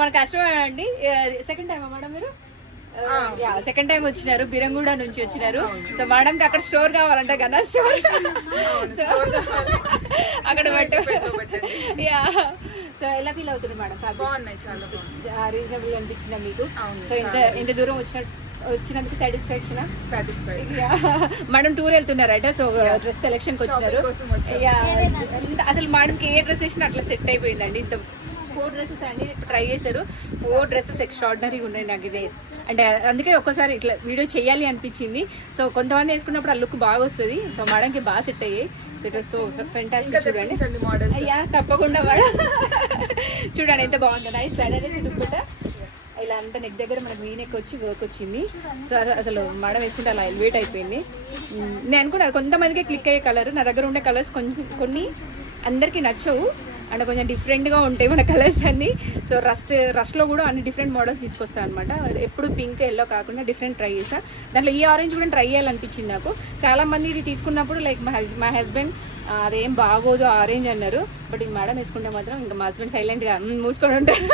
మన కస్టమర్ అండి, second time madam మీరు? సెకండ్ టైం వచ్చినారు, బిరంగూడ నుంచి వచ్చినారు. సో మేడంకి అక్కడ స్టోర్ కావాలంట కదా, స్టోర్ సో అక్కడ పెట్టు. యా, సో ఎలా ఫీల్ అవుతుంది మేడం? రీజనబుల్ అనిపించిందా మీకు? సో ఇంత దూరం వచ్చినందుకు సాటిస్ఫాక్షన్. మేడం టూర్ వెళ్తున్నారట, సో డ్రెస్ సెలెక్షన్కి వచ్చినారు. అసలు మేడంకి ఏ డ్రెస్ వేసినా అట్లా సెట్ అయిపోయిందండి. ఇంత 4 డ్రెస్సెస్ అండి ట్రై చేశారు. 4 డ్రెస్సెస్ ఎక్స్ట్రాడినరీగా ఉన్నాయి నాకు ఇదే. అంటే అందుకే ఒక్కసారి ఇట్లా వీడియో చేయాలి అనిపించింది. సో కొంతమంది వేసుకున్నప్పుడు ఆ లుక్ బాగా వస్తుంది. సో మేడంకి బాగా సెట్ అయ్యాయి. So it was so fantastic. చూడండి, అయ్యా తప్పకుండా మేడం. చూడండి ఎంత బాగుంది. నైస్ వెనరేసి దుప్పట ఇలా అంతా నెక్ దగ్గర మనకు వీనెక్ వచ్చి వర్క్ వచ్చింది. సో అసలు మేడం వేసుకుంటే అలా ఎలివేట్ అయిపోయింది. నేను అనుకున్నాను కొంతమందికి క్లిక్ అయ్యే కలర్. నా దగ్గర ఉండే కలర్స్ కొన్ని అందరికీ నచ్చవు, అండ్ కొంచెం డిఫరెంట్గా ఉంటాయి మన కలర్స్ అన్నీ. సో రష్లో కూడా అన్ని డిఫరెంట్ మోడల్స్ తీసుకొస్తాను అనమాట. ఎప్పుడు పింక్ ఎల్లో కాకుండా డిఫరెంట్ ట్రై చేస్తాను. దాంట్లో ఈ ఆరెంజ్ కూడా ట్రై చేయాలనిపించింది నాకు. చాలామంది ఇది తీసుకున్నప్పుడు లైక్ మా హస్బెండ్ అదేం బాగోదు ఆరెంజ్ అన్నారు. బట్ ఈ మేడం వేసుకుంటే మాత్రం ఇంకా మా హస్బెండ్ సైలెంట్గా మూసుకొని ఉంటారు.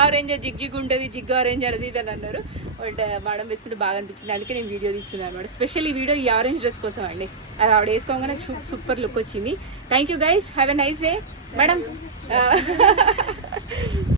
ఆరెంజ్ జిగ్ ఉంటుంది, జిగ్ ఆరెంజ్ అనేది ఇది అని అన్నారు. బట్ మేడం వేసుకుంటే బాగా అనిపించింది, అందుకే నేను వీడియో తీస్తున్నాను అనమాట. స్పెషల్ ఈ వీడియో ఈ ఆరెంజ్ డ్రెస్ కోసం అండి. అది ఆవిడ వేసుకోగానే సూపర్ లుక్ వచ్చింది. Thank you guys, have a nice day madam.